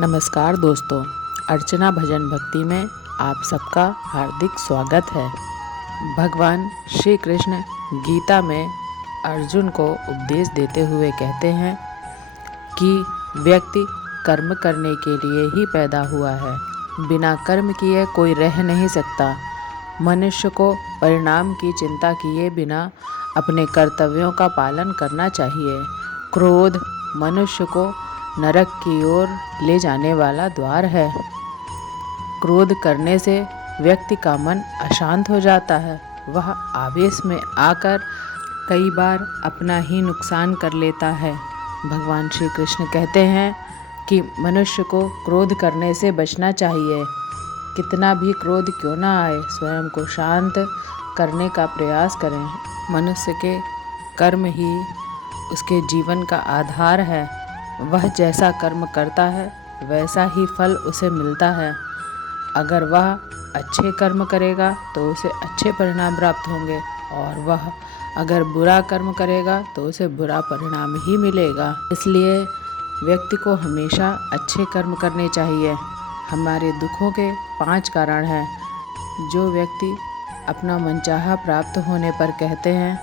नमस्कार दोस्तों, अर्चना भजन भक्ति में आप सबका हार्दिक स्वागत है। भगवान श्री कृष्ण गीता में अर्जुन को उपदेश देते हुए कहते हैं कि व्यक्ति कर्म करने के लिए ही पैदा हुआ है। बिना कर्म किए कोई रह नहीं सकता। मनुष्य को परिणाम की चिंता किए बिना अपने कर्तव्यों का पालन करना चाहिए। क्रोध मनुष्य को नरक की ओर ले जाने वाला द्वार है। क्रोध करने से व्यक्ति का मन अशांत हो जाता है। वह आवेश में आकर कई बार अपना ही नुकसान कर लेता है। भगवान श्री कृष्ण कहते हैं कि मनुष्य को क्रोध करने से बचना चाहिए। कितना भी क्रोध क्यों ना आए, स्वयं को शांत करने का प्रयास करें। मनुष्य के कर्म ही उसके जीवन का आधार है। वह जैसा कर्म करता है वैसा ही फल उसे मिलता है। अगर वह अच्छे कर्म करेगा तो उसे अच्छे परिणाम प्राप्त होंगे, और वह अगर बुरा कर्म करेगा तो उसे बुरा परिणाम ही मिलेगा। इसलिए व्यक्ति को हमेशा अच्छे कर्म करने चाहिए। हमारे दुखों के 5 कारण हैं। जो व्यक्ति अपना मनचाहा प्राप्त होने पर कहते हैं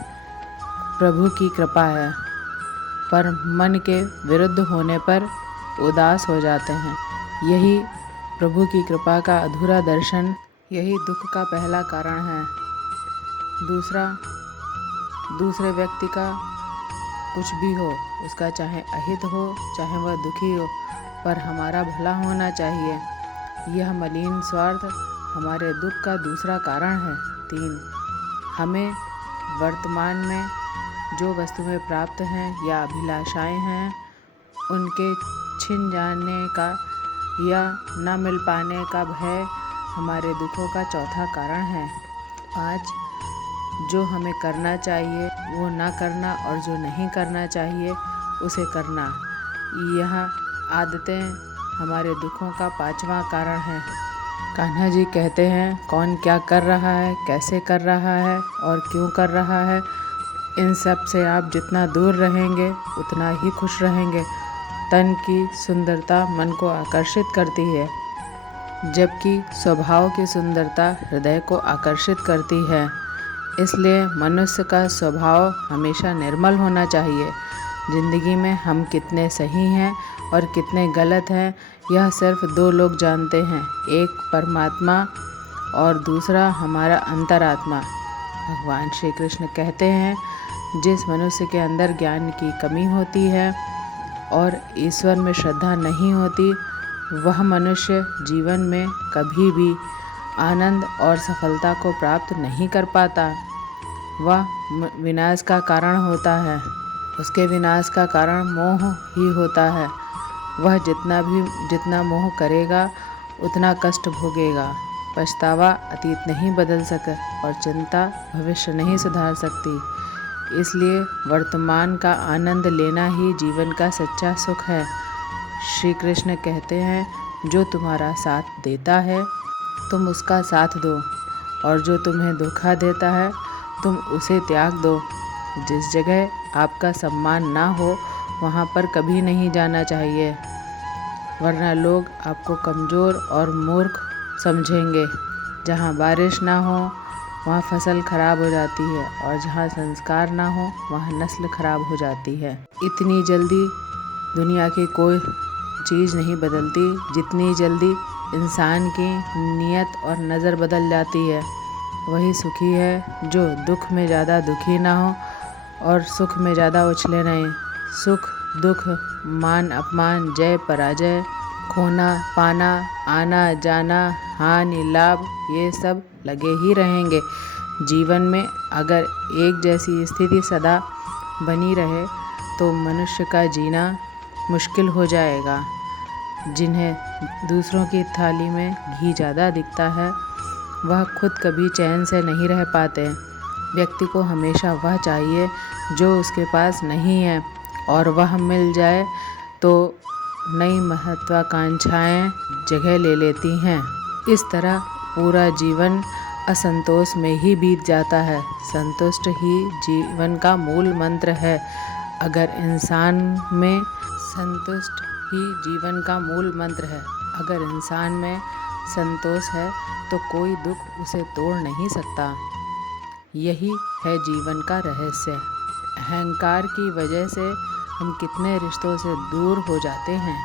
प्रभु की कृपा है, पर मन के विरुद्ध होने पर उदास हो जाते हैं। यही प्रभु की कृपा का अधूरा दर्शन, यही दुख का पहला कारण है। दूसरे व्यक्ति का कुछ भी हो, उसका चाहे अहित हो चाहे वह दुखी हो, पर हमारा भला होना चाहिए। यह मलिन स्वार्थ हमारे दुख का दूसरा कारण है। 3, हमें वर्तमान में जो वस्तुएं प्राप्त हैं या अभिलाषाएं हैं, उनके छिन जाने का या न मिल पाने का भय हमारे दुखों का चौथा कारण है। 5, जो हमें करना चाहिए वो ना करना, और जो नहीं करना चाहिए उसे करना। यह आदतें हमारे दुखों का 5वां कारण है। कान्हा जी कहते हैं, कौन क्या कर रहा है, कैसे कर रहा है और क्यों कर रहा है, इन सब से आप जितना दूर रहेंगे उतना ही खुश रहेंगे। तन की सुंदरता मन को आकर्षित करती है, जबकि स्वभाव की सुंदरता हृदय को आकर्षित करती है। इसलिए मनुष्य का स्वभाव हमेशा निर्मल होना चाहिए। जिंदगी में हम कितने सही हैं और कितने गलत हैं, यह सिर्फ 2 लोग जानते हैं, एक परमात्मा और दूसरा हमारा अंतरात्मा। भगवान श्री कृष्ण कहते हैं, जिस मनुष्य के अंदर ज्ञान की कमी होती है और ईश्वर में श्रद्धा नहीं होती, वह मनुष्य जीवन में कभी भी आनंद और सफलता को प्राप्त नहीं कर पाता। वह विनाश का कारण होता है। उसके विनाश का कारण मोह ही होता है। वह जितना मोह करेगा उतना कष्ट भोगेगा। पछतावा अतीत नहीं बदल सके और चिंता भविष्य नहीं सुधार सकती। इसलिए वर्तमान का आनंद लेना ही जीवन का सच्चा सुख है। श्री कृष्ण कहते हैं, जो तुम्हारा साथ देता है तुम उसका साथ दो, और जो तुम्हें धोखा देता है तुम उसे त्याग दो। जिस जगह आपका सम्मान ना हो वहाँ पर कभी नहीं जाना चाहिए, वरना लोग आपको कमज़ोर और मूर्ख समझेंगे। जहाँ बारिश ना हो वहाँ फसल खराब हो जाती है, और जहाँ संस्कार ना हो वहाँ नस्ल खराब हो जाती है। इतनी जल्दी दुनिया की कोई चीज़ नहीं बदलती जितनी जल्दी इंसान की नीयत और नज़र बदल जाती है। वही सुखी है जो दुख में ज़्यादा दुखी ना हो और सुख में ज़्यादा उछले नहीं। सुख दुख, मान अपमान, जय पराजय, खोना पाना, आना जाना, हानि लाभ, ये सब लगे ही रहेंगे। जीवन में अगर एक जैसी स्थिति सदा बनी रहे तो मनुष्य का जीना मुश्किल हो जाएगा। जिन्हें दूसरों की थाली में घी ज़्यादा दिखता है, वह खुद कभी चैन से नहीं रह पाते। व्यक्ति को हमेशा वह चाहिए जो उसके पास नहीं है, और वह मिल जाए तो नई महत्वाकांक्षाएं जगह ले लेती हैं। इस तरह पूरा जीवन असंतोष में ही बीत जाता है। संतुष्ट ही जीवन का मूल मंत्र है। अगर इंसान में संतुष्ट ही जीवन का मूल मंत्र है। अगर इंसान में संतोष है तो कोई दुख उसे तोड़ नहीं सकता। यही है जीवन का रहस्य। अहंकार की वजह से हम कितने रिश्तों से दूर हो जाते हैं।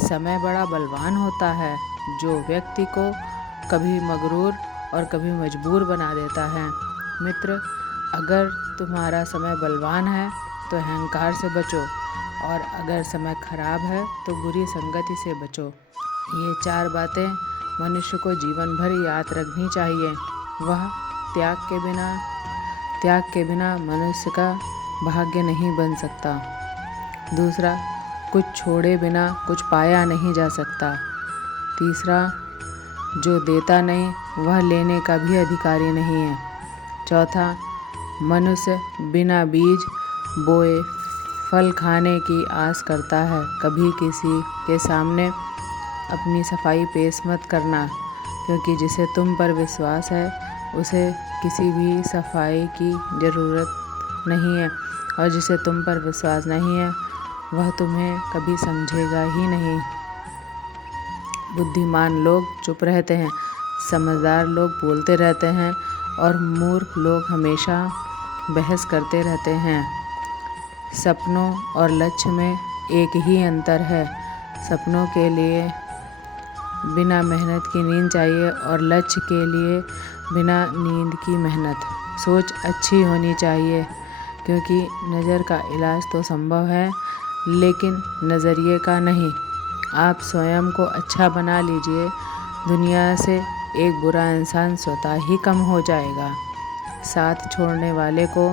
समय बड़ा बलवान होता है जो व्यक्ति को कभी मगरूर और कभी मजबूर बना देता है। मित्र, अगर तुम्हारा समय बलवान है तो अहंकार से बचो, और अगर समय खराब है तो बुरी संगति से बचो। ये 4 बातें मनुष्य को जीवन भर याद रखनी चाहिए। वह त्याग के बिना मनुष्य का भाग्य नहीं बन सकता। दूसरा, कुछ छोड़े बिना कुछ पाया नहीं जा सकता। तीसरा, जो देता नहीं वह लेने का भी अधिकारी नहीं है। चौथा, मनुष्य बिना बीज बोए फल खाने की आस करता है। कभी किसी के सामने अपनी सफाई पेश मत करना, क्योंकि जिसे तुम पर विश्वास है उसे किसी भी सफाई की ज़रूरत नहीं है, और जिसे तुम पर विश्वास नहीं है वह तुम्हें कभी समझेगा ही नहीं। बुद्धिमान लोग चुप रहते हैं, समझदार लोग बोलते रहते हैं, और मूर्ख लोग हमेशा बहस करते रहते हैं। सपनों और लक्ष्य में एक ही अंतर है। सपनों के लिए बिना मेहनत की नींद चाहिए, और लक्ष्य के लिए बिना नींद की मेहनत। सोच अच्छी होनी चाहिए, क्योंकि नज़र का इलाज तो संभव है, लेकिन नज़रिए का नहीं। आप स्वयं को अच्छा बना लीजिए, दुनिया से एक बुरा इंसान स्वतः ही कम हो जाएगा। साथ छोड़ने वाले को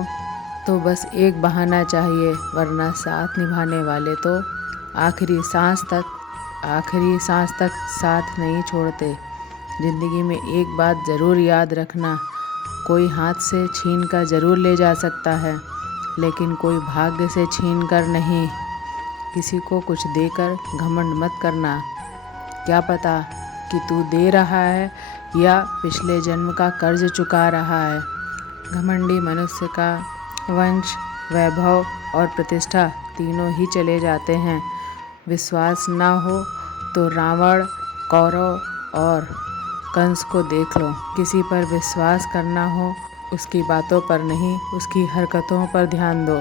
तो बस एक बहाना चाहिए, वरना साथ निभाने वाले तो आखिरी सांस तक साथ नहीं छोड़ते। ज़िंदगी में एक बात ज़रूर याद रखना, कोई हाथ से छीन कर ज़रूर ले जा सकता है, लेकिन कोई भाग्य से छीन कर नहीं। किसी को कुछ देकर घमंड मत करना। क्या पता कि तू दे रहा है या पिछले जन्म का कर्ज चुका रहा है। घमंडी मनुष्य का वंश, वैभव और प्रतिष्ठा तीनों ही चले जाते हैं। विश्वास ना हो तो रावण, कौरव और कंस को देख लो। किसी पर विश्वास करना हो, उसकी बातों पर नहीं, उसकी हरकतों पर ध्यान दो।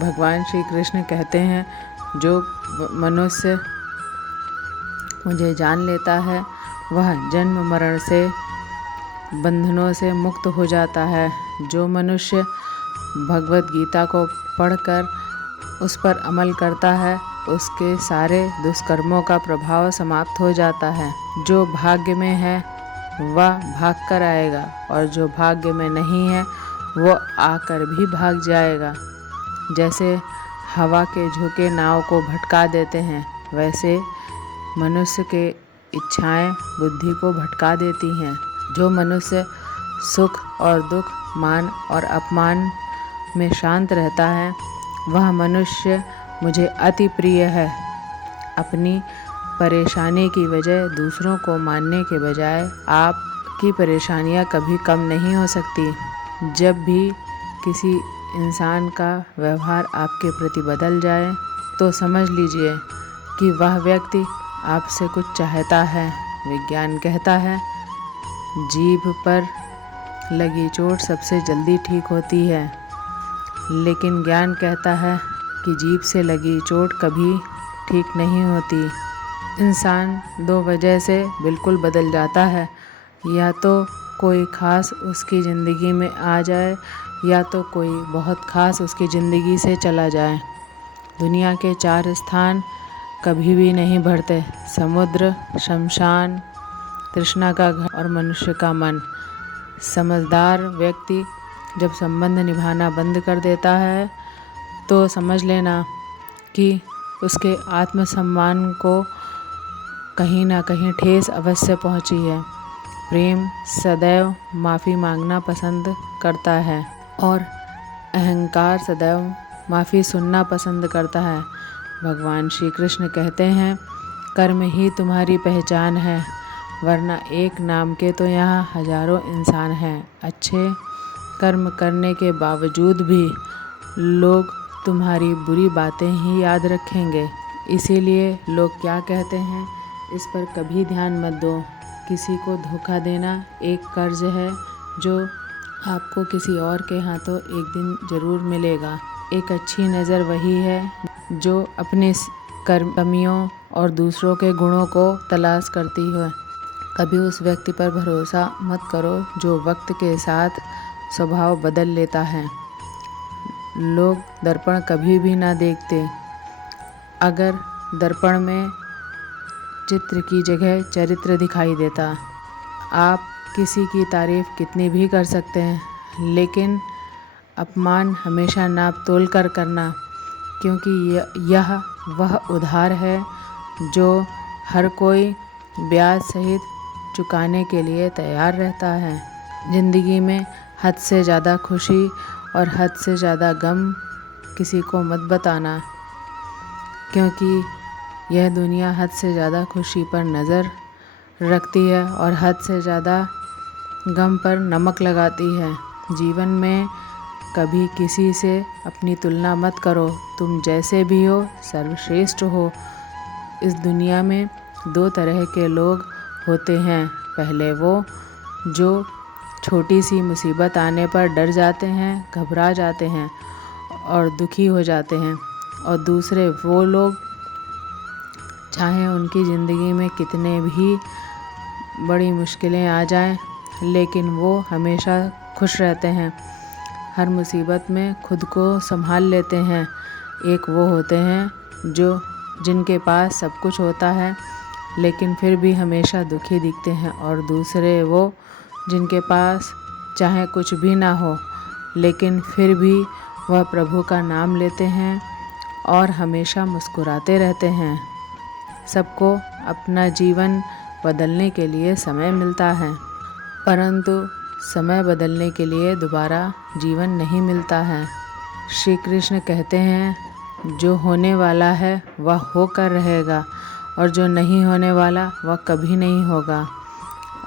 भगवान श्री कृष्ण कहते हैं, जो मनुष्य मुझे जान लेता है वह जन्म मरण से बंधनों से मुक्त हो जाता है। जो मनुष्य भगवत गीता को पढ़कर उस पर अमल करता है उसके सारे दुष्कर्मों का प्रभाव समाप्त हो जाता है। जो भाग्य में है वह भाग कर आएगा, और जो भाग्य में नहीं है वो आकर भी भाग जाएगा। जैसे हवा के झोंके नाव को भटका देते हैं, वैसे मनुष्य के इच्छाएं बुद्धि को भटका देती हैं। जो मनुष्य सुख और दुख, मान और अपमान में शांत रहता है वह मनुष्य मुझे अति प्रिय है। अपनी परेशानी की वजह दूसरों को मानने के बजाय आपकी परेशानियां कभी कम नहीं हो सकती। जब भी किसी इंसान का व्यवहार आपके प्रति बदल जाए तो समझ लीजिए कि वह व्यक्ति आपसे कुछ चाहता है। विज्ञान कहता है, जीभ पर लगी चोट सबसे जल्दी ठीक होती है, लेकिन ज्ञान कहता है कि जीभ से लगी चोट कभी ठीक नहीं होती। इंसान 2 वजह से बिल्कुल बदल जाता है, या तो कोई ख़ास उसकी ज़िंदगी में आ जाए, या तो कोई बहुत ख़ास उसकी ज़िंदगी से चला जाए। दुनिया के 4 स्थान कभी भी नहीं बढ़ते: समुद्र, शमशान, तृष्णा का घर और मनुष्य का मन। समझदार व्यक्ति जब संबंध निभाना बंद कर देता है तो समझ लेना कि उसके आत्मसम्मान को कहीं ना कहीं ठेस अवश्य पहुंची है। प्रेम सदैव माफ़ी मांगना पसंद करता है, और अहंकार सदैव माफ़ी सुनना पसंद करता है। भगवान श्री कृष्ण कहते हैं, कर्म ही तुम्हारी पहचान है, वरना एक नाम के तो यहाँ हजारों इंसान हैं। अच्छे कर्म करने के बावजूद भी लोग तुम्हारी बुरी बातें ही याद रखेंगे। इसीलिए लोग क्या कहते हैं, इस पर कभी ध्यान मत दो। किसी को धोखा देना एक कर्ज है जो आपको किसी और के हाथों एक दिन ज़रूर मिलेगा। एक अच्छी नज़र वही है जो अपने कमियों और दूसरों के गुणों को तलाश करती है। कभी उस व्यक्ति पर भरोसा मत करो जो वक्त के साथ स्वभाव बदल लेता है। लोग दर्पण कभी भी ना देखते। अगर दर्पण में चित्र की जगह चरित्र दिखाई देता। आप किसी की तारीफ कितनी भी कर सकते हैं, लेकिन अपमान हमेशा नाप तोल कर करना, क्योंकि यह वह उधार है जो हर कोई ब्याज सहित चुकाने के लिए तैयार रहता है। ज़िंदगी में हद से ज़्यादा खुशी और हद से ज़्यादा गम किसी को मत बताना, क्योंकि यह दुनिया हद से ज़्यादा खुशी पर नज़र रखती है और हद से ज़्यादा गम पर नमक लगाती है। जीवन में कभी किसी से अपनी तुलना मत करो। तुम जैसे भी हो सर्वश्रेष्ठ हो। इस दुनिया में दो तरह के लोग होते हैं। पहले वो जो छोटी सी मुसीबत आने पर डर जाते हैं, घबरा जाते हैं और दुखी हो जाते हैं, और दूसरे वो लोग चाहे उनकी ज़िंदगी में कितने भी बड़ी मुश्किलें आ जाएं, लेकिन वो हमेशा खुश रहते हैं, हर मुसीबत में खुद को संभाल लेते हैं। एक वो होते हैं जिनके पास सब कुछ होता है लेकिन फिर भी हमेशा दुखी दिखते हैं, और दूसरे वो जिनके पास चाहे कुछ भी ना हो लेकिन फिर भी वह प्रभु का नाम लेते हैं और हमेशा मुस्कुराते रहते हैं। सबको अपना जीवन बदलने के लिए समय मिलता है, परंतु समय बदलने के लिए दोबारा जीवन नहीं मिलता है। श्री कृष्ण कहते हैं, जो होने वाला है वह होकर रहेगा और जो नहीं होने वाला वह कभी नहीं होगा।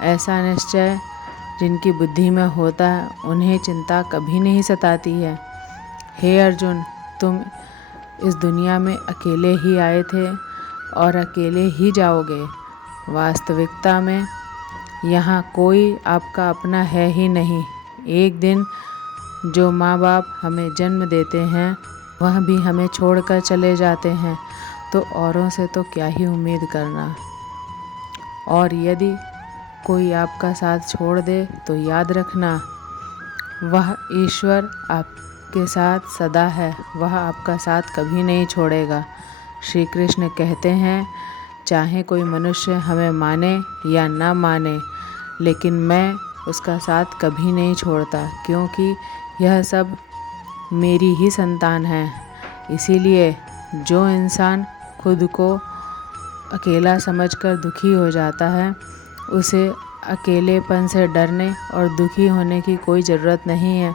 ऐसा निश्चय जिनकी बुद्धि में होता है उन्हें चिंता कभी नहीं सताती है। हे अर्जुन, तुम इस दुनिया में अकेले ही आए थे और अकेले ही जाओगे। वास्तविकता में यहाँ कोई आपका अपना है ही नहीं। एक दिन जो माँ बाप हमें जन्म देते हैं वह भी हमें छोड़कर चले जाते हैं, तो औरों से तो क्या ही उम्मीद करना। और यदि कोई आपका साथ छोड़ दे तो याद रखना, वह ईश्वर आपके साथ सदा है, वह आपका साथ कभी नहीं छोड़ेगा। श्री कृष्ण कहते हैं, चाहे कोई मनुष्य हमें माने या ना माने, लेकिन मैं उसका साथ कभी नहीं छोड़ता, क्योंकि यह सब मेरी ही संतान है। इसीलिए जो इंसान खुद को अकेला समझकर दुखी हो जाता है, उसे अकेलेपन से डरने और दुखी होने की कोई ज़रूरत नहीं है।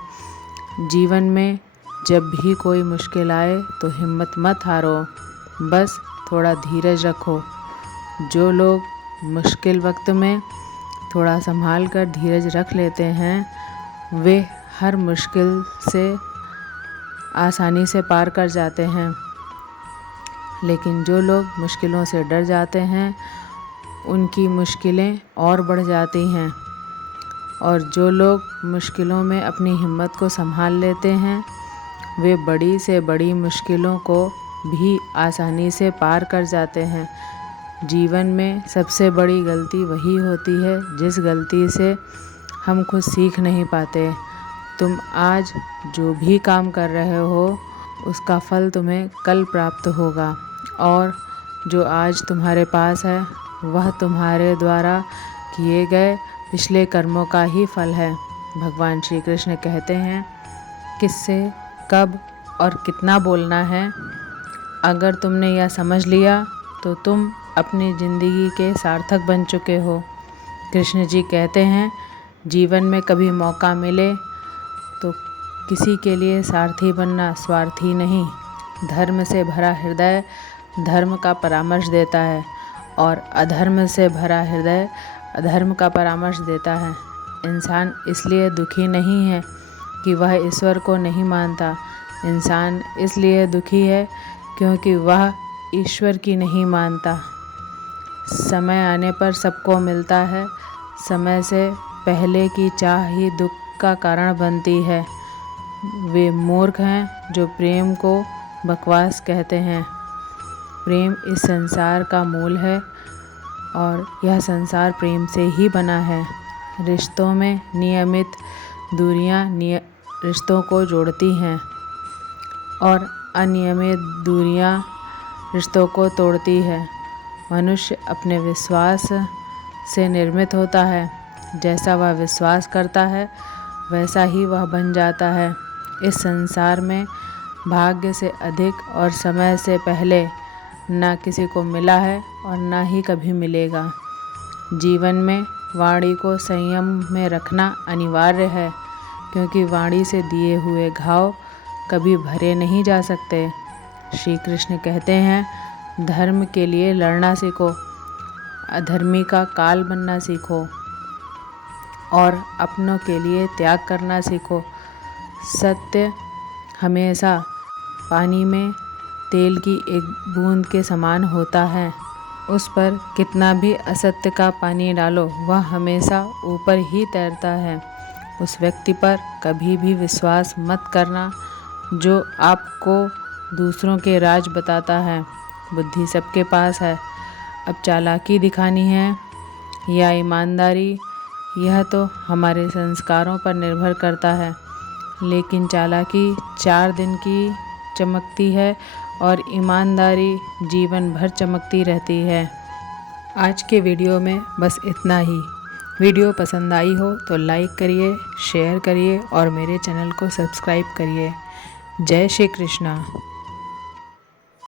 जीवन में जब भी कोई मुश्किल आए तो हिम्मत मत हारो, बस थोड़ा धीरज रखो। जो लोग मुश्किल वक्त में थोड़ा संभाल कर धीरज रख लेते हैं, वे हर मुश्किल से आसानी से पार कर जाते हैं। लेकिन जो लोग मुश्किलों से डर जाते हैं, उनकी मुश्किलें और बढ़ जाती हैं। और जो लोग मुश्किलों में अपनी हिम्मत को संभाल लेते हैं, वे बड़ी से बड़ी मुश्किलों को भी आसानी से पार कर जाते हैं। जीवन में सबसे बड़ी गलती वही होती है जिस गलती से हम खुद सीख नहीं पाते। तुम आज जो भी काम कर रहे हो उसका फल तुम्हें कल प्राप्त होगा, और जो आज तुम्हारे पास है वह तुम्हारे द्वारा किए गए पिछले कर्मों का ही फल है। भगवान श्री कृष्ण कहते हैं, किससे कब और कितना बोलना है, अगर तुमने यह समझ लिया तो तुम अपनी ज़िंदगी के सार्थक बन चुके हो। कृष्ण जी कहते हैं, जीवन में कभी मौका मिले तो किसी के लिए सारथी बनना, स्वार्थी नहीं। धर्म से भरा हृदय धर्म का परामर्श देता है, और अधर्म से भरा हृदय अधर्म का परामर्श देता है। इंसान इसलिए दुखी नहीं है कि वह ईश्वर को नहीं मानता। इंसान इसलिए दुखी है क्योंकि वह ईश्वर की नहीं मानता। समय आने पर सबको मिलता है। समय से पहले की चाह ही दुख का कारण बनती है। वे मूर्ख हैं जो प्रेम को बकवास कहते हैं। प्रेम इस संसार का मूल है और यह संसार प्रेम से ही बना है। रिश्तों में नियमित दूरियां रिश्तों को जोड़ती हैं और अनियमित दूरियां रिश्तों को तोड़ती है। मनुष्य अपने विश्वास से निर्मित होता है। जैसा वह विश्वास करता है वैसा ही वह बन जाता है। इस संसार में भाग्य से अधिक और समय से पहले ना किसी को मिला है और ना ही कभी मिलेगा। जीवन में वाणी को संयम में रखना अनिवार्य है, क्योंकि वाणी से दिए हुए घाव कभी भरे नहीं जा सकते। श्री कृष्ण कहते हैं, धर्म के लिए लड़ना सीखो, अधर्मी का काल बनना सीखो और अपनों के लिए त्याग करना सीखो। सत्य हमेशा पानी में तेल की एक बूंद के समान होता है। उस पर कितना भी असत्य का पानी डालो वह हमेशा ऊपर ही तैरता है। उस व्यक्ति पर कभी भी विश्वास मत करना जो आपको दूसरों के राज बताता है। बुद्धि सबके पास है। अब चालाकी दिखानी है या ईमानदारी, यह तो हमारे संस्कारों पर निर्भर करता है। लेकिन चालाकी 4 दिन की चमकती है और ईमानदारी जीवन भर चमकती रहती है। आज के वीडियो में बस इतना ही। वीडियो पसंद आई हो तो लाइक करिए, शेयर करिए और मेरे चैनल को सब्सक्राइब करिए। जय श्री कृष्णा।